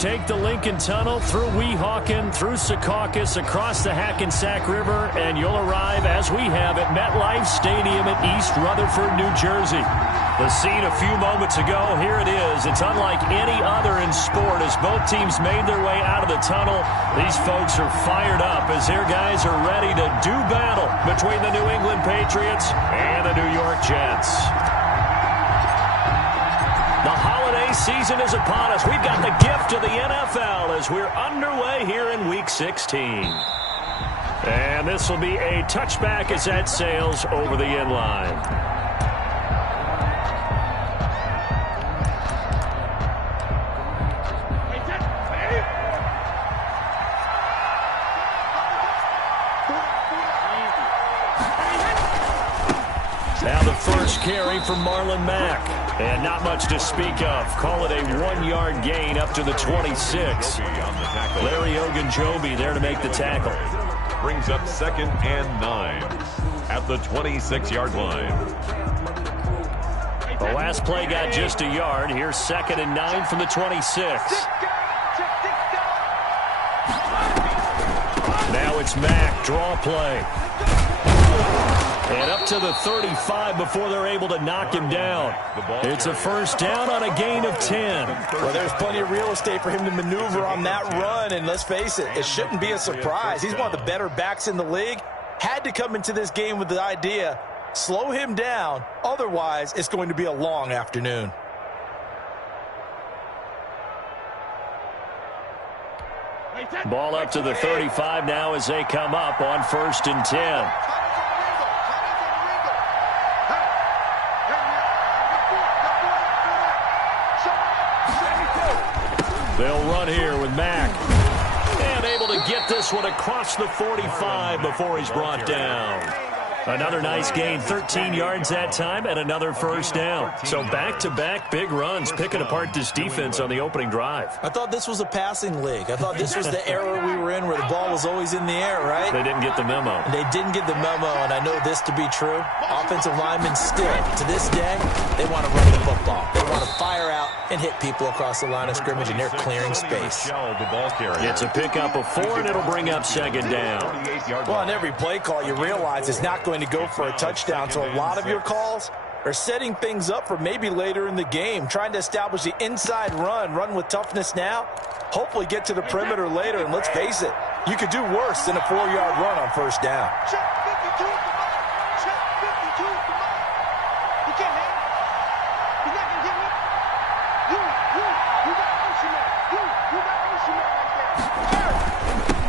take the Lincoln Tunnel through Weehawken, through Secaucus, across the Hackensack River, and you'll arrive, as we have, at MetLife Stadium at East Rutherford, New Jersey. The scene a few moments ago, here it is. It's unlike any other in sport as both teams made their way out of the tunnel. These folks are fired up as their guys are ready to do battle between the New England Patriots and the New York Jets. The holiday season is upon us. We've got the gift of the NFL as we're underway here in Week 16. And this will be a touchback as that sails over the end line. Now the first carry from Marlon Mack. And not much to speak of. Call it a 1-yard gain up to the 26. Larry Ogunjobi there to make the tackle. Brings up 2nd and 9 at the 26-yard line. The last play got just a yard. Here's 2nd and 9 from the 26. Now it's Mack. Draw play. And up to the 35 before they're able to knock him down. It's a first down on a gain of 10. Well, there's plenty of real estate for him to maneuver on that run, and let's face it, it shouldn't be a surprise. He's one of the better backs in the league. Had to come into this game with the idea, slow him down, otherwise it's going to be a long afternoon. Ball up to the 35 now as they come up on 1st and 10. They'll run here with Mack. And able to get this one across the 45 before he's brought down. Another nice gain, 13 yards that time, and another first down. So back-to-back big runs, picking apart this defense on the opening drive. I thought this was a passing league. I thought this was the era we were in where the ball was always in the air, right? They didn't get the memo. They didn't get the memo, and I know this to be true. Offensive linemen still, to this day, they want to run the football. They want to fire out and hit people across the line of scrimmage, and they're clearing space. It's a pickup of 4, and it'll bring up 2nd down. Well, on every play call, you realize it's not going to go for a touchdown, so a lot of your calls are setting things up for maybe later in the game, trying to establish the inside run with toughness now, hopefully get to the perimeter later, and let's face it, you could do worse than a 4-yard run on first down.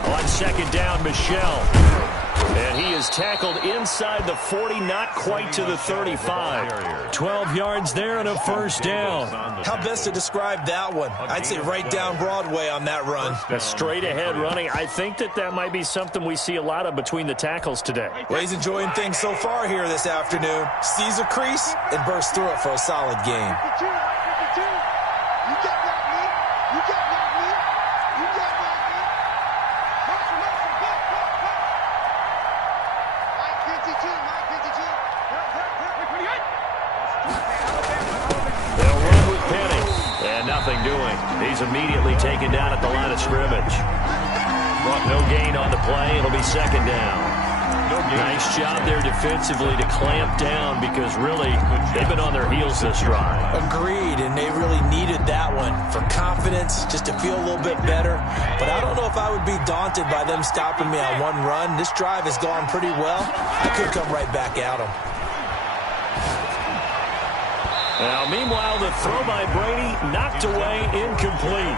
On 2nd down, Michel. And he is tackled inside the 40, not quite to the 35. 12 yards there and a first down. How best to describe that one? I'd say right down Broadway on that run. A straight-ahead running. I think that might be something we see a lot of between the tackles today. Well, he's enjoying things so far here this afternoon. Sees a crease and bursts through it for a solid game. Nothing doing. He's immediately taken down at the line of scrimmage. Brought no gain on the play. It'll be 2nd down. Nice job there defensively to clamp down because really they've been on their heels this drive. Agreed, and they really needed that one for confidence, just to feel a little bit better. But I don't know if I would be daunted by them stopping me on one run. This drive has gone pretty well. I could come right back at them. Now, meanwhile, the throw by Brady knocked away, incomplete.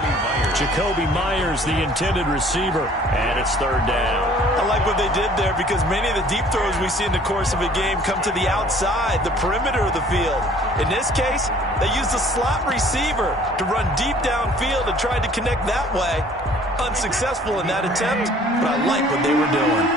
Jacoby Myers, the intended receiver, and it's 3rd down. I like what they did there because many of the deep throws we see in the course of a game come to the outside, the perimeter of the field. In this case, they used a slot receiver to run deep downfield and tried to connect that way. Unsuccessful in that attempt, but I like what they were doing.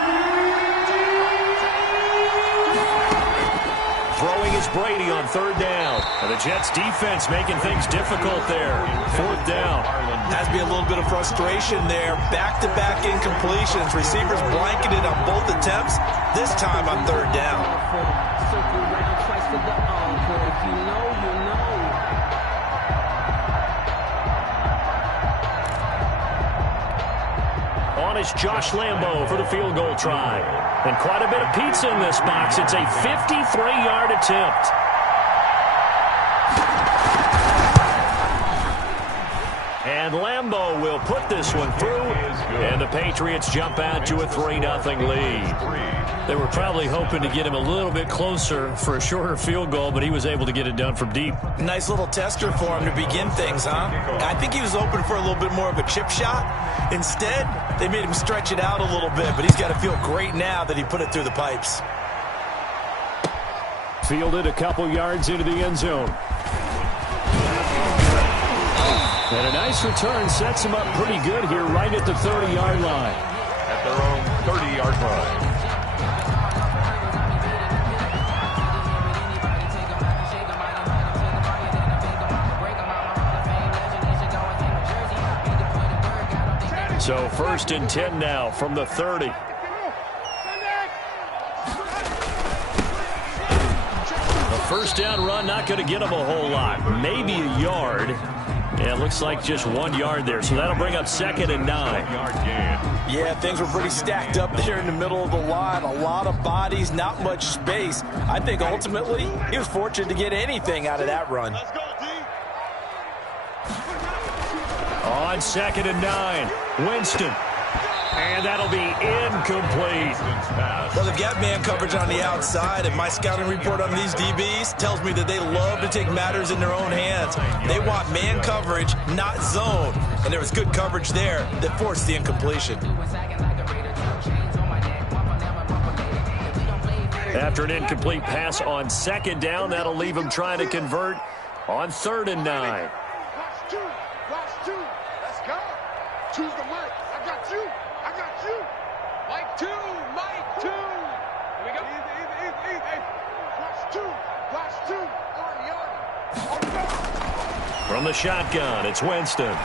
Throwing is Brady on 3rd down. And the Jets defense making things difficult there. 4th down. Has to be a little bit of frustration there. Back-to-back incompletions. Receivers blanketed on both attempts. This time on 3rd down. On is Josh Lambo for the field goal try. And quite a bit of pizza in this box. It's a 53-yard attempt. And Lambo will put this one through, and the Patriots jump out to a 3-0 lead. They were probably hoping to get him a little bit closer for a shorter field goal, but he was able to get it done from deep. Nice little tester for him to begin things, huh? I think he was open for a little bit more of a chip shot. Instead, they made him stretch it out a little bit, but he's got to feel great now that he put it through the pipes. Fielded a couple yards into the end zone. And a nice return sets him up pretty good here right at the 30-yard line. At their own 30-yard line. So 1st and 10 now from the 30. A first down run, not going to get him a whole lot. Maybe a yard. Yeah, it looks like just 1 yard there. So that'll bring up 2nd and 9. Yeah, things were pretty stacked up there in the middle of the line. A lot of bodies, not much space. I think ultimately he was fortunate to get anything out of that run. On 2nd and 9, Winston. And that'll be incomplete. Well, they've got man coverage on the outside, and my scouting report on these DBs tells me that they love to take matters in their own hands. They want man coverage, not zone. And there was good coverage there that forced the incompletion. After an incomplete pass on 2nd down, that'll leave him trying to convert on 3rd and 9. Last two. Let's go. Choose the mic. I got you. Mike 2. Mike 2. Here we go. Easy. Last two. From the shotgun, it's Winston.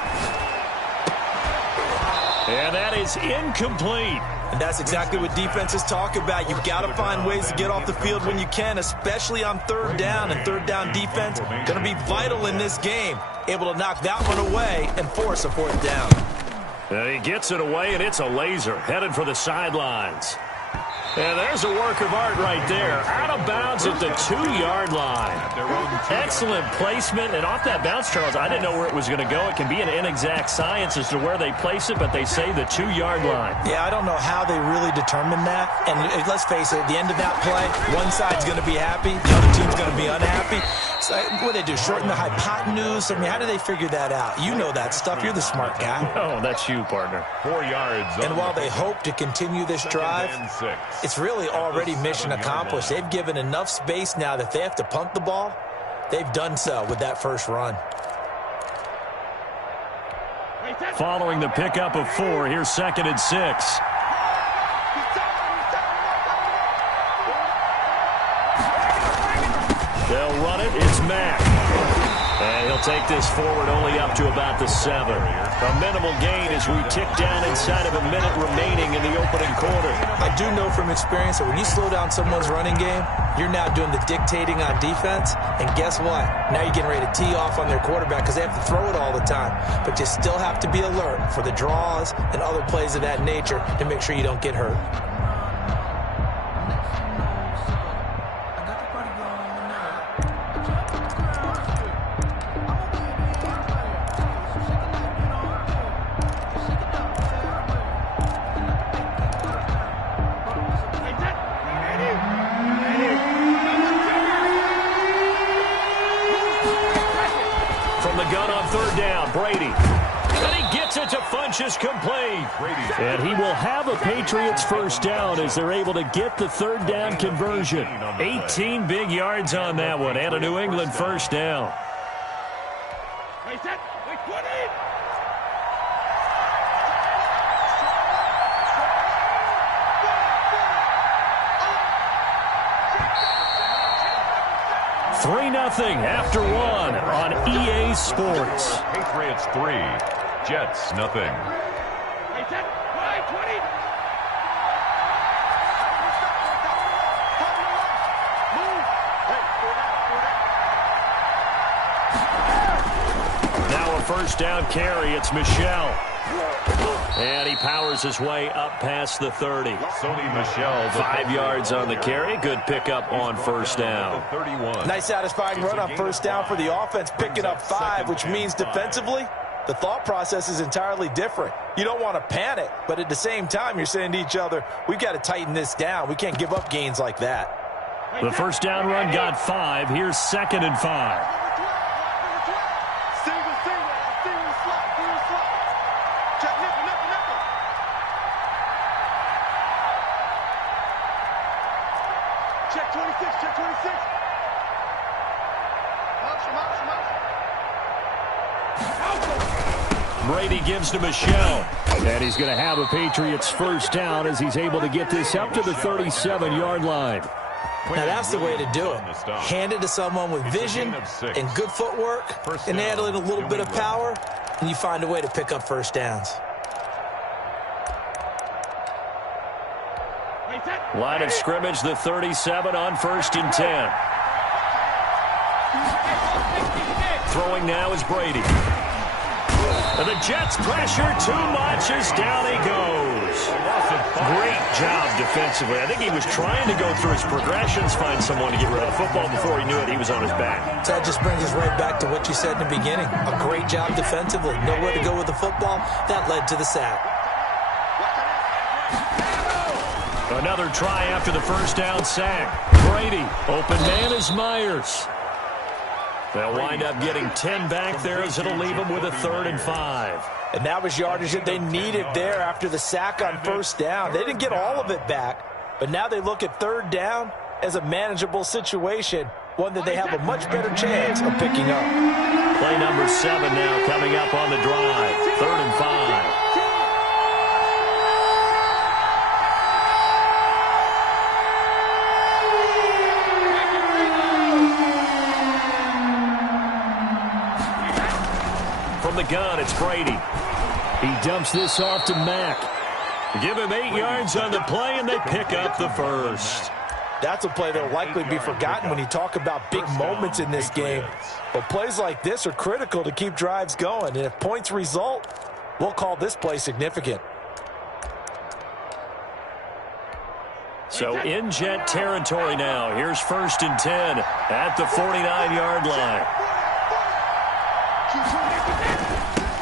And that is incomplete. And that's exactly what defenses talk about. You've got to find ways to get off the field when you can, especially on 3rd down. And 3rd down defense going to be vital in this game. Able to knock that one away and force a 4th down. And he gets it away, and it's a laser headed for the sidelines. And there's a work of art right there. Out of bounds at the 2-yard line. Excellent placement. And off that bounce, Charles, I didn't know where it was going to go. It can be an inexact science as to where they place it, but they say the 2-yard line. Yeah, I don't know how they really determined that. And let's face it, at the end of that play, one side's going to be happy, the other team's going to be unhappy. So what do they do, shorten the hypotenuse? I mean, how do they figure that out? You know that stuff. You're the smart guy. Oh, that's you, partner. 4 yards. And while they hope to continue this drive, it's really already mission accomplished. They've given enough space now that they have to punt the ball. They've done so with that first run. Following the pickup of 4, here's 2nd and 6. They'll run it. It's Mack. And he'll take this forward only up to about the 7. A minimal gain as we tick down inside of a minute remaining in the opening quarter. I do know from experience that when you slow down someone's running game, you're now doing the dictating on defense. And guess what? Now you're getting ready to tee off on their quarterback because they have to throw it all the time. But you still have to be alert for the draws and other plays of that nature to make sure you don't get hurt. Is complete. And he will have a Patriots first down as they're able to get the 3rd down conversion. 18 big yards on that one and a New England first down. Three 0 after 1 on EA Sports. Patriots 3. Jets, nothing. Now a first down carry. It's Michel. And he powers his way up past the 30. Sony Michel. 5 yards on the carry. Good pickup on first down. 31. Nice satisfying run on first down for the offense, picking up 5, which means defensively, the thought process is entirely different. You don't want to panic, but at the same time, you're saying to each other, we've got to tighten this down. We can't give up gains like that. The first down run got 5. Here's 2nd and 5. Check 26, check 26. Brady gives to Michel. And he's going to have a Patriots first down as he's able to get this up to the 37-yard line. Now, that's the way to do it. Hand it to someone with vision and good footwork and add a little bit of power, and you find a way to pick up first downs. Line of scrimmage, the 37 on 1st and 10. Throwing now is Brady. And the Jets pressure too much as down he goes. Great job defensively. I think he was trying to go through his progressions, find someone to get rid of the football. Before he knew it, he was on his back. So that just brings us right back to what you said in the beginning. A great job defensively. Nowhere to go with the football. That led to the sack. Another try after the first down sack. Brady, open man is Myers. They'll wind up getting 10 back there as it'll leave them with a 3rd and 5. And that was yardage that they needed there after the sack on first down. They didn't get all of it back, but now they look at 3rd down as a manageable situation, one that they have a much better chance of picking up. Play number 7 now coming up on the drive. 3rd and 5. From the gun, it's Brady. He dumps this off to Mack. Give him 8 yards on the play, and they pick up the first. That's a play that will likely be forgotten when you talk about big moments in this game. But plays like this are critical to keep drives going. And if points result, we'll call this play significant. So in Jet territory now. Here's 1st and 10 at the 49-yard line.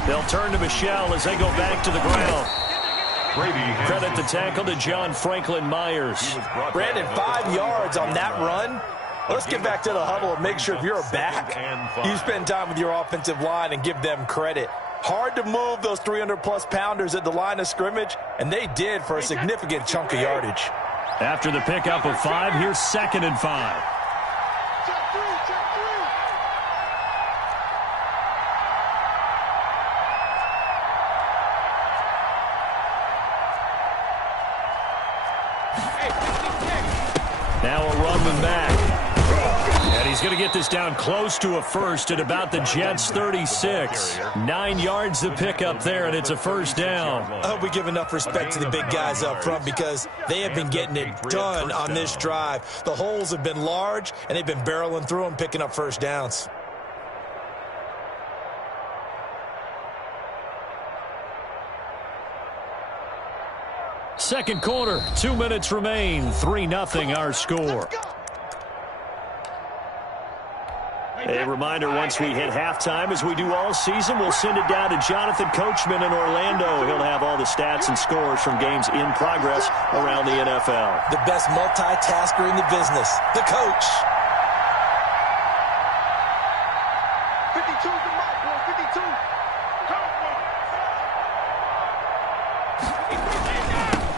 They'll turn to Michel as they go back to the ground. Credit the tackle to John Franklin Myers. Brandon, 5 yards on that run. Let's get back to the huddle and make sure if you're a back, you spend time with your offensive line and give them credit. Hard to move those 300-plus pounders at the line of scrimmage, and they did for a significant chunk of yardage. After the pickup of 5, here's 2nd and 5. Now a run with Mack. And he's going to get this down close to a first at about the Jets' 36. 9 yards to pick up there, and it's a first down. I hope we give enough respect to the big guys up front because they have been getting it done on this drive. The holes have been large, and they've been barreling through them, picking up first downs. Second quarter, 2 minutes remain. 3-0 our score. A reminder, once we hit halftime, as we do all season, we'll send it down to Jonathan Coachman in Orlando. He'll have all the stats and scores from games in progress around the NFL. The best multitasker in the business, the coach. 52's the mark, boy, 52.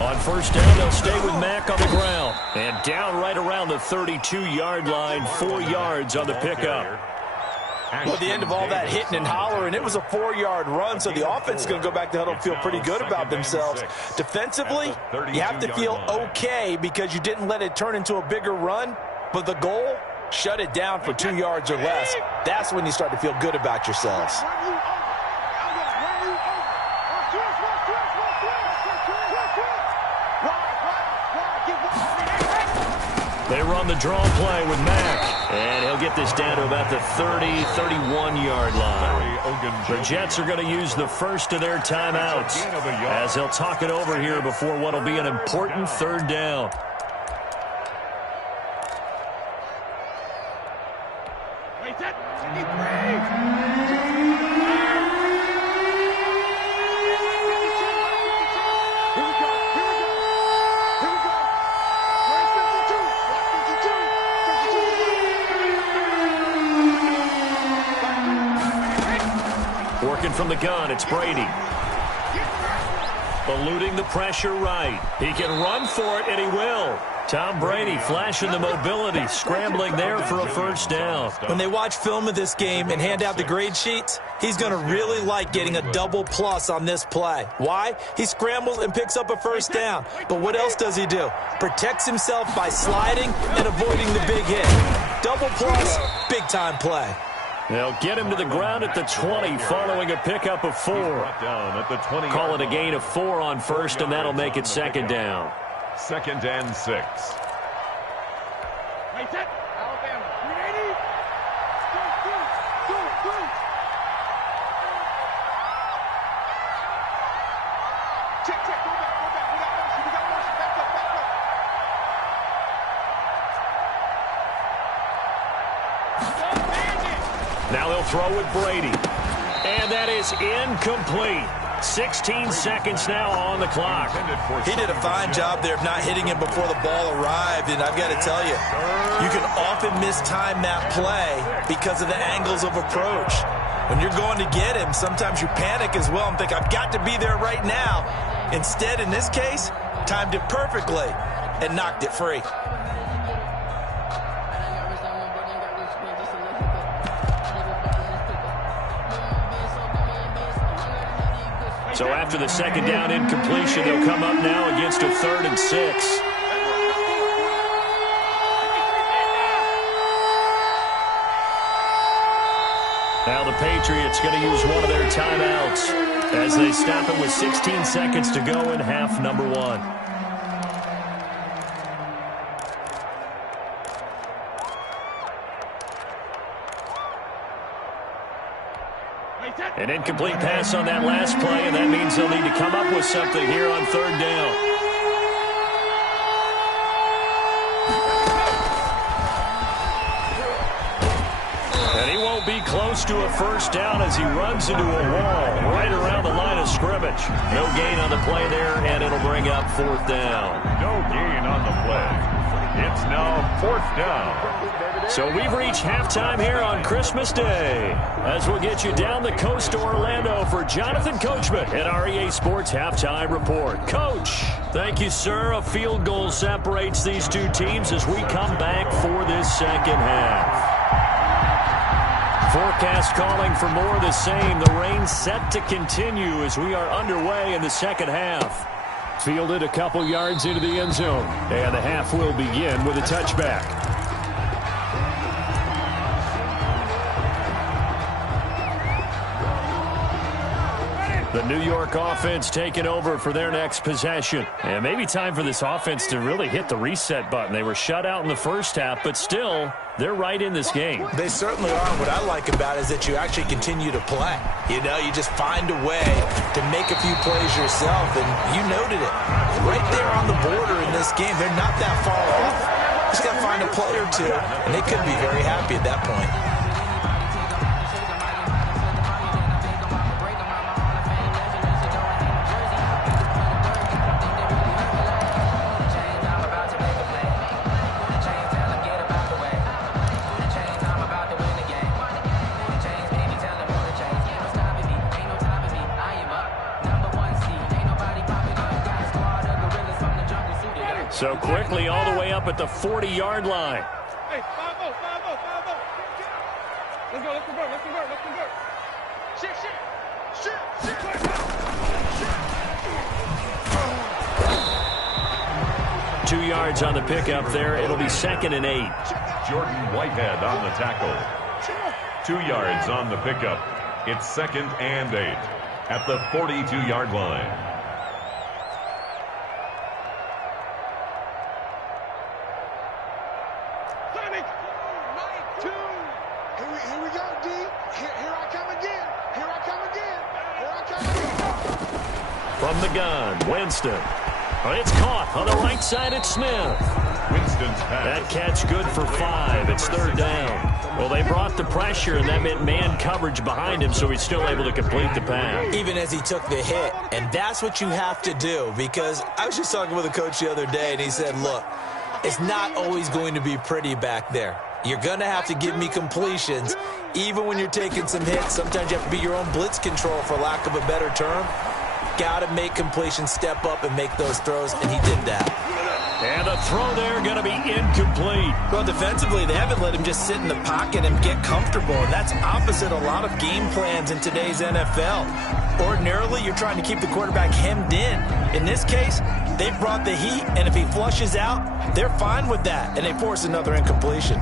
On first down, they'll stay with Mack on the ground. And down right around the 32-yard line, 4 yards on the pickup. Well, at the end of all that hitting and hollering, it was a 4-yard run, so the offense is going to go back to huddle and feel pretty good about themselves. Defensively, you have to feel okay because you didn't let it turn into a bigger run, but the goal, shut it down for 2 yards or less. That's when you start to feel good about yourselves. They run the draw play with Mack. And he'll get this down to about the 30, 31-yard line. The Jets are going to use the first of their timeouts as they'll talk it over here before what will be an important third down. Working from the gun, it's Brady. Eluding the pressure right. He can run for it, and he will. Tom Brady flashing the mobility, scrambling there for a first down. When they watch film of this game and hand out the grade sheets, he's going to really like getting a double plus on this play. Why? He scrambles and picks up a first down. But what else does he do? Protects himself by sliding and avoiding the big hit. Double plus, big-time play. They'll get him to the ground at the 20 following a pickup of 4. Call it a gain of 4 on first, and that'll make it second down. 2nd and 6. Alabama, 380. Go. Check, go back. We got motion. Back up. Now they'll throw with Brady. And that is incomplete. 16 seconds now on the clock. He did a fine job there of not hitting him before the ball arrived, and I've got to tell you, you can often mistime that play because of the angles of approach. When you're going to get him, sometimes you panic as well and think, I've got to be there right now. Instead, in this case, timed it perfectly and knocked it free. So after the second down incompletion, they'll come up now against a 3rd and 6. Now the Patriots going to use one of their timeouts as they stop it with 16 seconds to go in half number 1. An incomplete pass on that last play, and that means they'll need to come up with something here on 3rd down. And he won't be close to a first down as he runs into a wall right around the line of scrimmage. No gain on the play there, and it'll bring up 4th down. No gain on the play. It's now 4th down. So we've reached halftime here on Christmas Day as we'll get you down the coast to Orlando for Jonathan Coachman at our EA Sports Halftime Report. Coach, thank you, sir. A field goal separates these two teams as we come back for this second half. Forecast calling for more of the same. The rain set to continue as we are underway in the second half. Fielded a couple yards into the end zone, and the half will begin with a touchback. The New York offense taking over for their next possession. And maybe time for this offense to really hit the reset button. They were shut out in the first half, but still, they're right in this game. They certainly are. What I like about it is that you actually continue to play. You know, you just find a way to make a few plays yourself, and you noted it. Right there on the border in this game, they're not that far off. Just got to find a play or two, and they could be very happy at that point. So quickly all the way up at the 40-yard line. Hey, 5-0. Let's convert. Shit. 2 yards on the pickup there. It'll be 2nd and 8. Jordan Whitehead on the tackle. 2 yards on the pickup. It's 2nd and 8 at the 42-yard line. From the gun, Winston. It's caught on the right side. It's Smith. Winston's pass. That catch good for 5. It's third down. Well, they brought the pressure, and that meant man coverage behind him, so he's still able to complete the pass. Even as he took the hit. And that's what you have to do, because I was just talking with a coach the other day, and he said, look, it's not always going to be pretty back there. You're going to have to give me completions. Even when you're taking some hits, sometimes you have to be your own blitz control, for lack of a better term. Got to make completions, step up and make those throws, and he did that. And the throw there going to be incomplete. Well, defensively, they haven't let him just sit in the pocket and get comfortable, and that's opposite a lot of game plans in today's NFL. Ordinarily, you're trying to keep the quarterback hemmed in. In this case, they brought the heat, and if he flushes out, they're fine with that, and they force another incompletion.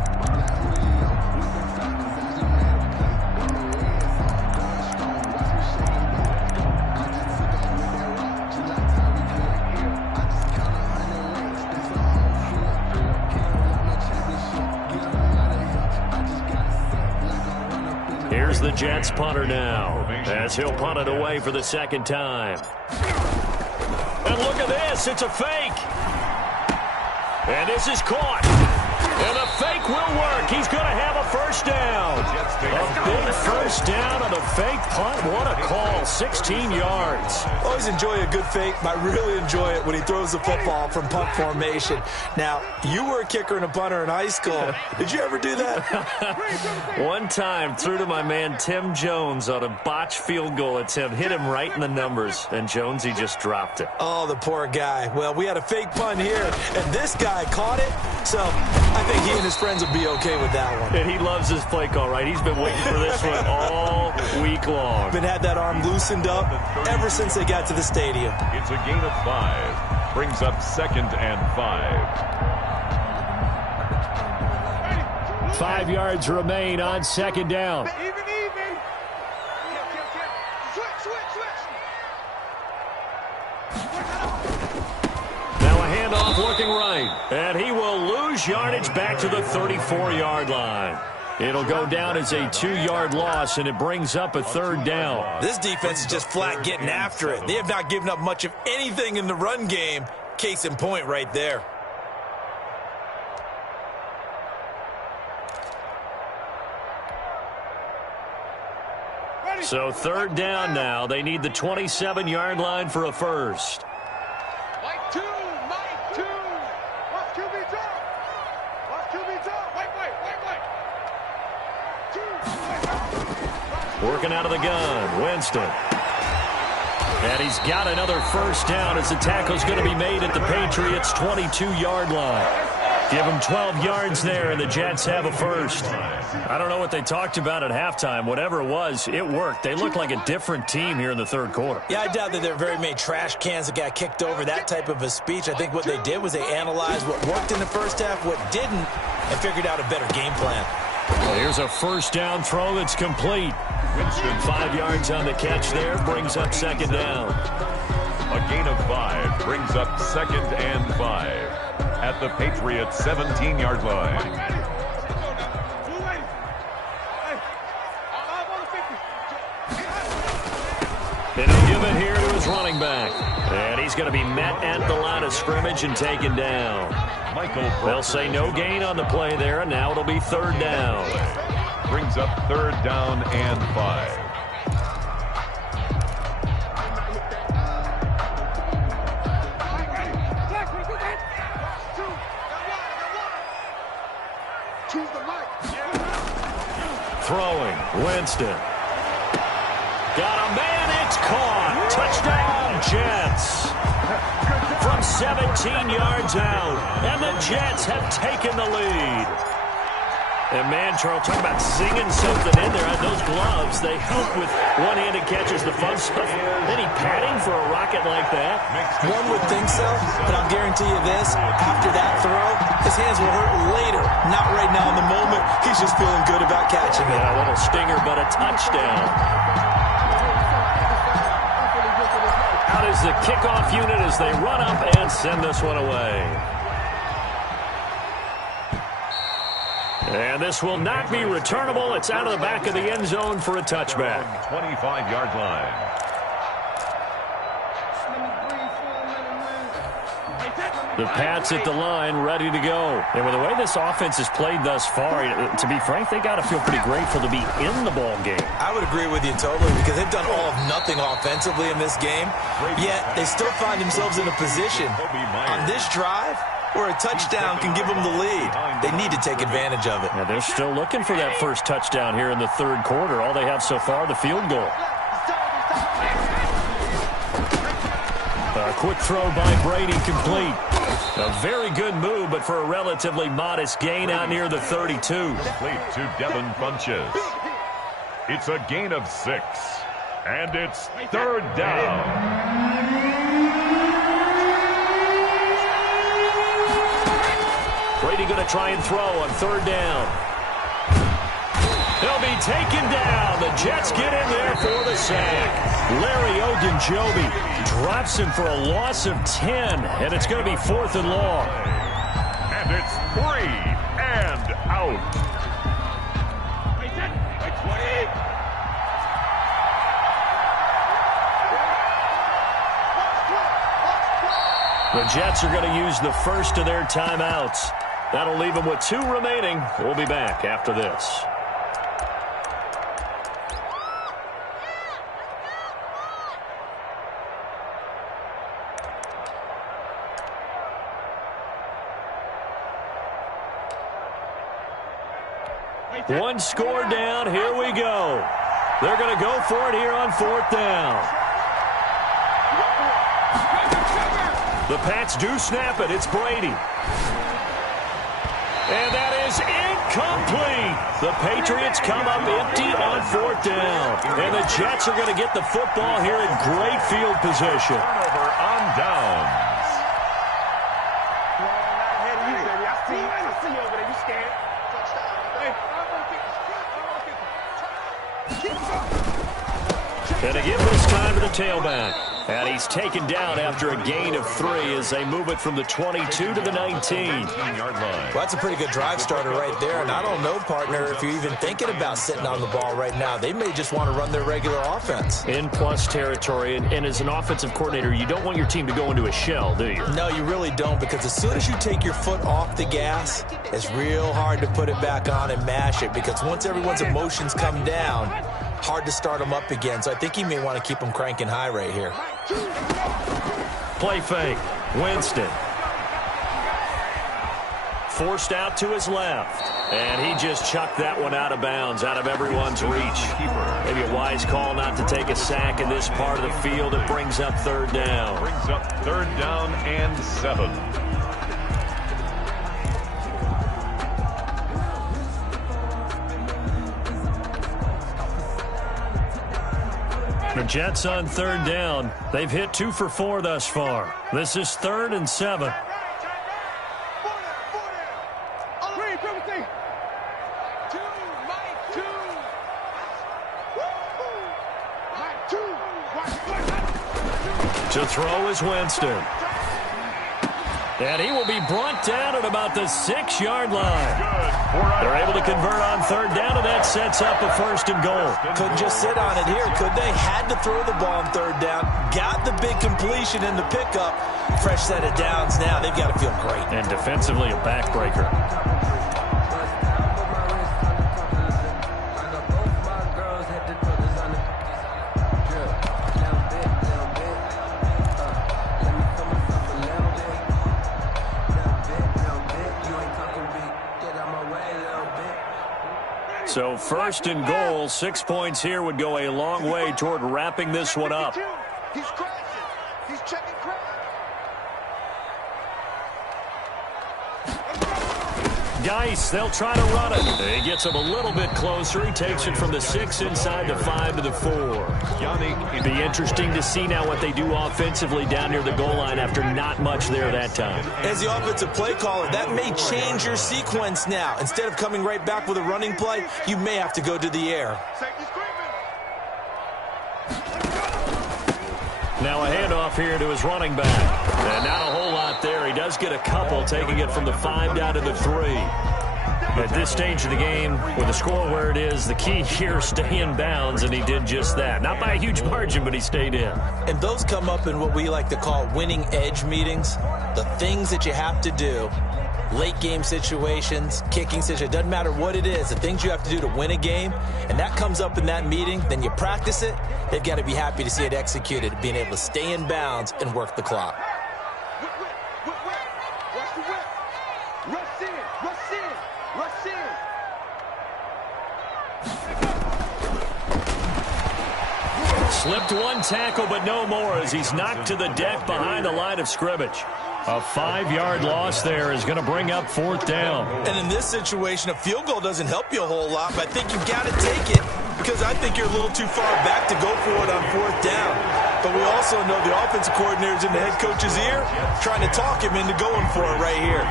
Here's the Jets punter now, as he'll punt it away for the second time. And look at this, it's a fake. And this is caught. And the fake will work. He's going to have a first down. A big first down on the fake punt. What a call, 16 yards. Always enjoy a good fake, but I really enjoy it when he throws the football from punt formation. Now, you were a kicker and a punter in high school. Did you ever do that? One time, threw to my man Tim Jones on a botched field goal attempt. Hit him right in the numbers, and Jones, he just dropped it. Oh, the poor guy. Well, we had a fake punt here, and this guy caught it, so I think he and his friends will be okay with that one. And he loves his play call, right? He's been waiting for this one all week long. Been had that arm loosened up ever since they got to the stadium. It's a gain of 5. Brings up 2nd and 5. 5 yards remain on second down. Even. Now a handoff looking right. And he will lose yardage back to the 34-yard line. It'll go down as a 2-yard loss, and it brings up a third down. This defense is just flat getting after it. They have not given up much of anything in the run game. Case in point right there. So third down now. They need the 27-yard line for a first. Mike 2. Watch QB drop. Wait. 2. Working out of the gun, Winston. And he's got another first down as the tackle's going to be made at the Patriots' 22-yard line. Give them 12 yards there, and the Jets have a first. I don't know what they talked about at halftime. Whatever it was, it worked. They look like a different team here in the third quarter. Yeah, I doubt that there are very many trash cans that got kicked over, that type of a speech. I think what they did was they analyzed what worked in the first half, what didn't, and figured out a better game plan. Here's a first down throw that's complete. Winston 5 yards on the catch there, brings up second down. A gain of 5 brings up 2nd and 5 at the Patriots' 17-yard line. And he'll give it here to his running back. And he's going to be met at the line of scrimmage and taken down. They'll say no gain on the play there, and now it'll be third down. Brings up third down and 5. Throwing, Winston. Got a man, it's caught. Touchdown, Jets. From 17 yards out, and the Jets have taken the lead. And man, Charles, talk about singing something in there. Those gloves, they help with one-handed catches, the fun stuff. Any padding for a rocket like that? One would think so, but I'll guarantee you this. After that throw, his hands will hurt later. Not right now in the moment. He's just feeling good about catching it. Yeah, a little stinger, but a touchdown. Out is the kickoff unit as they run up and send this one away. And this will not be returnable. It's out of the back of the end zone for a touchback. 25-yard line. The Pats at the line, ready to go. And with the way this offense has played thus far, to be frank, they got to feel pretty grateful to be in the ball game. I would agree with you totally because they've done all of nothing offensively in this game, yet they still find themselves in a position on this drive where a touchdown can give them the lead. They need to take advantage of it. Now they're still looking for that first touchdown here in the third quarter. All they have so far, the field goal. A quick throw by Brady, complete. A very good move, but for a relatively modest gain out near the 32. Complete to Devin Funchess. It's a gain of 6, and it's third down. Brady going to try and throw on third down. He'll be taken down. The Jets get in there for the sack. Larry Ogunjobi drops him for a loss of 10, and it's going to be 4th and long. And it's 3 and out. The Jets are going to use the first of their timeouts. That'll leave them with 2 remaining. We'll be back after this. One score down. Here we go. They're going to go for it here on 4th down. The Pats do snap it. It's Brady. And that is incomplete. The Patriots come up empty on 4th down. And the Jets are going to get the football here in great field position. Turnover on downs. And again this time to the tailback. And he's taken down after a gain of 3 as they move it from the 22 to the 19-yard line. Well, that's a pretty good drive starter right there. And I don't know, partner, if you're even thinking about sitting on the ball right now. They may just want to run their regular offense. In plus territory. And as an offensive coordinator, you don't want your team to go into a shell, do you? No, you really don't, because as soon as you take your foot off the gas, it's real hard to put it back on and mash it, because once everyone's emotions come down, hard to start them up again. So I think he may want to keep them cranking high right here. Play fake. Winston. Forced out to his left. And he just chucked that one out of bounds, out of everyone's reach. Maybe a wise call not to take a sack in this part of the field. It brings up 3rd down. Brings up 3rd down and 7. The Jets on 3rd down. They've hit 2 for 4 thus far. This is 3rd and 7. To throw is Winston. And he will be brought down at about the 6-yard line. They're able to convert on 3rd down, and that sets up a 1st and goal. Couldn't just sit on it here, could they? Had to throw the ball on 3rd down. Got the big completion in the pickup. Fresh set of downs now. They've got to feel great. And defensively, a backbreaker. So 1st and goal, 6 points here would go a long way toward wrapping this one up. He's crashing. He's checking crash. Geis, they'll try to run it. He gets him a little bit closer. He takes it from the 6 inside the 5 to the 4. It'd be interesting to see now what they do offensively down near the goal line after not much there that time. As the offensive play caller, that may change your sequence now. Instead of coming right back with a running play, you may have to go to the air. Now a handoff here to his running back. And not a whole lot there. He does get a couple, taking it from the 5 down to the 3. At this stage of the game, with the score where it is, the key here is stay in bounds, and he did just that. Not by a huge margin, but he stayed in. And those come up in what we like to call winning edge meetings. The things that you have to do, late game situations, kicking situations, doesn't matter what it is, the things you have to do to win a game, and that comes up in that meeting, then you practice it, they've got to be happy to see it executed, being able to stay in bounds and work the clock. Slipped one tackle, but no more as he's knocked to the deck behind the line of scrimmage. A 5-yard loss there is going to bring up 4th down. And in this situation, a field goal doesn't help you a whole lot, but I think you've got to take it because I think you're a little too far back to go for it on 4th down. But we also know the offensive coordinator's in the head coach's ear trying to talk him into going for it right here.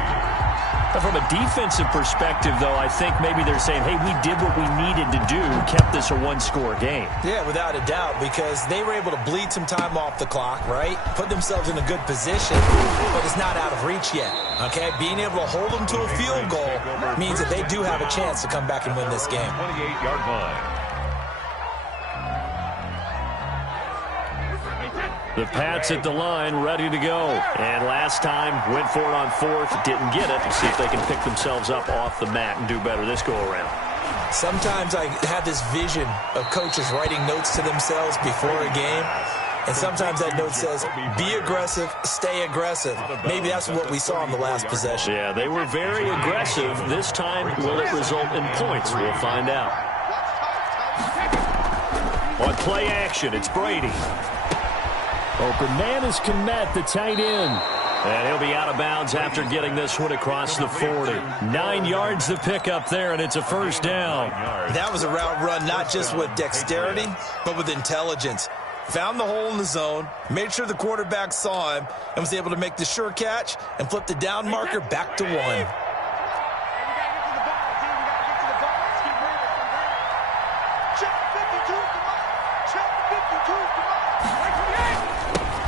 From a defensive perspective, though, I think maybe they're saying, hey, we did what we needed to do, kept this a one-score game. Yeah, without a doubt, because they were able to bleed some time off the clock, right? Put themselves in a good position, but it's not out of reach yet, okay? Being able to hold them to a field goal means that they do have a chance to come back and win this game. 28-yard line. The Pats at the line, ready to go. And last time, went for it on 4th, didn't get it. See if they can pick themselves up off the mat and do better this go-around. Sometimes I have this vision of coaches writing notes to themselves before a game. And sometimes that note says, be aggressive, stay aggressive. Maybe that's what we saw in the last possession. Yeah, they were very aggressive. This time, will it result in points? We'll find out. On play action, it's Brady. Open man is Kmet, the tight end. And he'll be out of bounds after getting this one across the 40. 9 yards the pickup there, and it's a 1st down. That was a route run not just with dexterity, but with intelligence. Found the hole in the zone, made sure the quarterback saw him, and was able to make the sure catch and flip the down marker back to 1.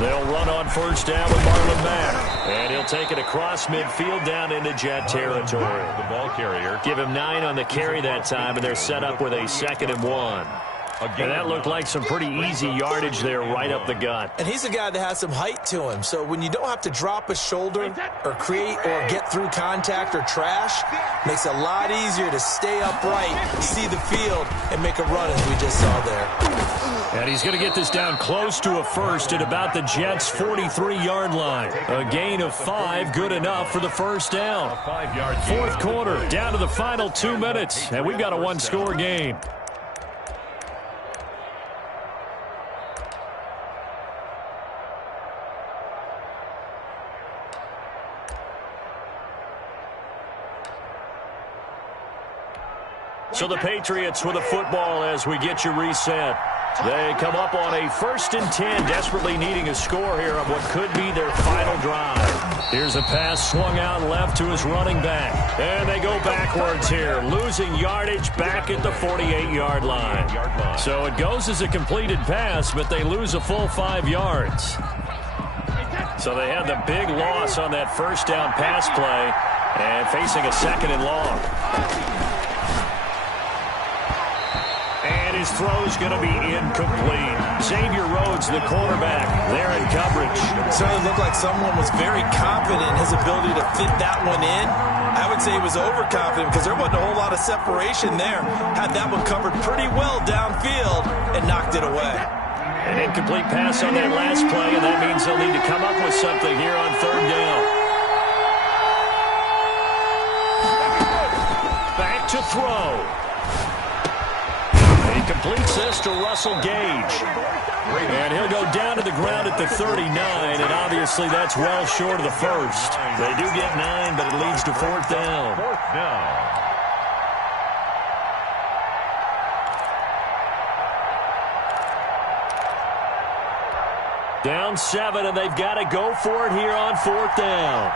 They'll run on 1st down with Marlon Mack. And he'll take it across midfield down into Jet territory. The ball carrier. Give him 9 on the carry that time, and they're set up with a 2nd and 1. And that looked like some pretty easy yardage there right up the gut. And he's a guy that has some height to him. So when you don't have to drop a shoulder or create or get through contact or trash, makes it a lot easier to stay upright, see the field, and make a run as we just saw there. And he's going to get this down close to a 1st at about the Jets' 43-yard line. A gain of 5, good enough for the 1st down. 4th quarter, down to the final 2 minutes, and we've got a one-score game. So the Patriots with a football as we get you reset. They come up on a 1st and 10, desperately needing a score here on what could be their final drive. Here's a pass swung out left to his running back. And they go backwards here, losing yardage back at the 48-yard line. So it goes as a completed pass, but they lose a full 5 yards. So they had the big loss on that 1st down pass play and facing a 2nd and long. And his throw's going to be incomplete. Xavier Rhodes, the quarterback, there in coverage. It certainly looked like someone was very confident in his ability to fit that one in. I would say he was overconfident because there wasn't a whole lot of separation there. Had that one covered pretty well downfield and knocked it away. An incomplete pass on that last play, and that means they'll need to come up with something here on 3rd down. Back to throw. He completes this to Russell Gage. And he'll go down to the ground at the 39, and obviously that's well short of the 1st. They do get 9, but it leads to 4th down. 4th down. Down 7, and they've got to go for it here on 4th down.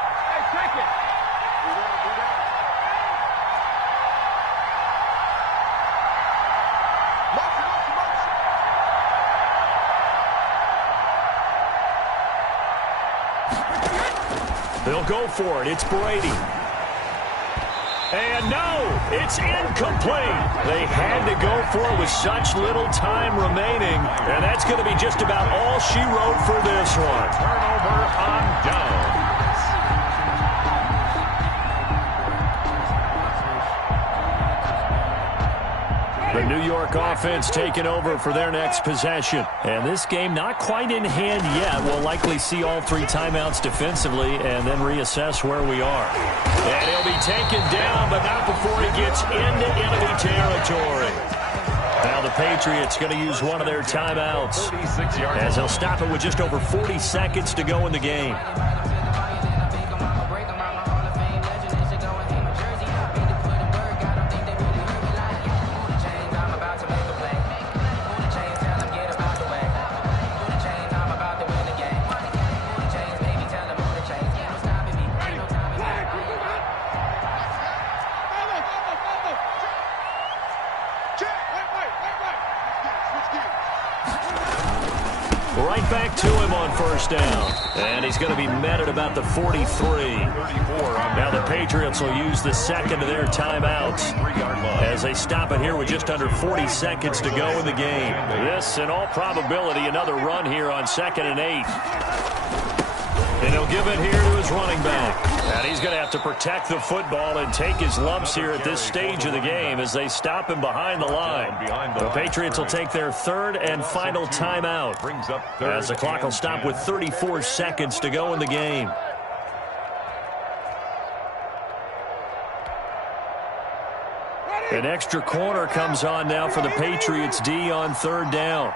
They'll go for it. It's Brady. And no, it's incomplete. They had to go for it with such little time remaining. And that's going to be just about all she wrote for this one. Turnover on downs. The New York offense taking over for their next possession. And this game not quite in hand yet. We'll likely see all 3 timeouts defensively and then reassess where we are. And he'll be taken down, but not before he gets into enemy territory. Now the Patriots going to use one of their timeouts as they'll stop it with just over 40 seconds to go in the game. Right back to him on first down. And he's going to be met at about the 43. Now the Patriots will use the second of their timeouts as they stop it here with just under 40 seconds to go in the game. This, in all probability, another run here on 2nd and 8. And he'll give it here to his running back. And he's going to have to protect the football and take his lumps here at this stage of the game as they stop him behind the line. The Patriots will take their 3rd and final timeout as the clock will stop with 34 seconds to go in the game. An extra corner comes on now for the Patriots D on 3rd down.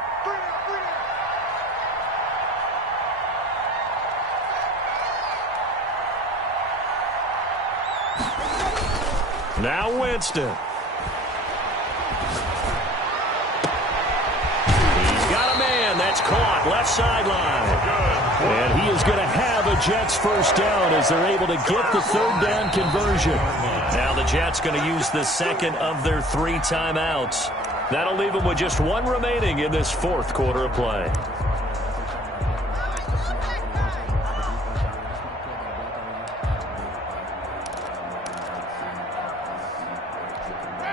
Now Winston. He's got a man. That's caught left sideline. And he is going to have a Jets first down as they're able to get the 3rd down conversion. Now the Jets going to use the second of their 3 timeouts. That'll leave them with just 1 remaining in this 4th quarter of play.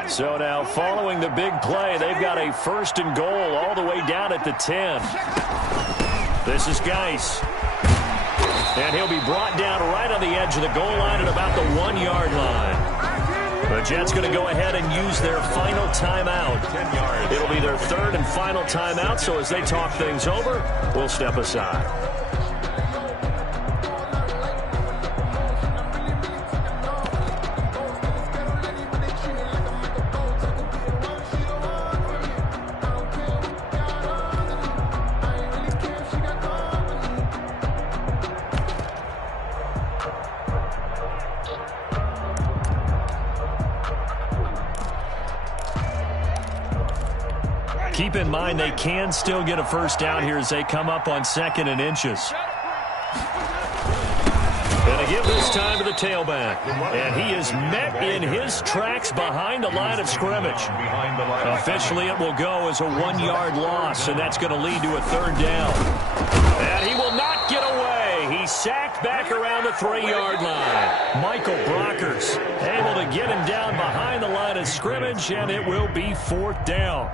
So now, following the big play, they've got a 1st and goal all the way down at the 10. This is Geis. And he'll be brought down right on the edge of the goal line at about the 1-yard line. The Jets going to go ahead and use their final timeout. It'll be their 3rd and final timeout, so as they talk things over, we'll step aside. Keep in mind they can still get a first down here as they come up on 2nd and inches. And to give this time to the tailback. And he is met in his tracks behind the line of scrimmage. Officially it will go as a 1-yard loss, and that's going to lead to a 3rd down. And he will not get away. He's sacked back around the 3-yard line. Michael Brockers able to get him down behind the line of scrimmage, and it will be 4th down.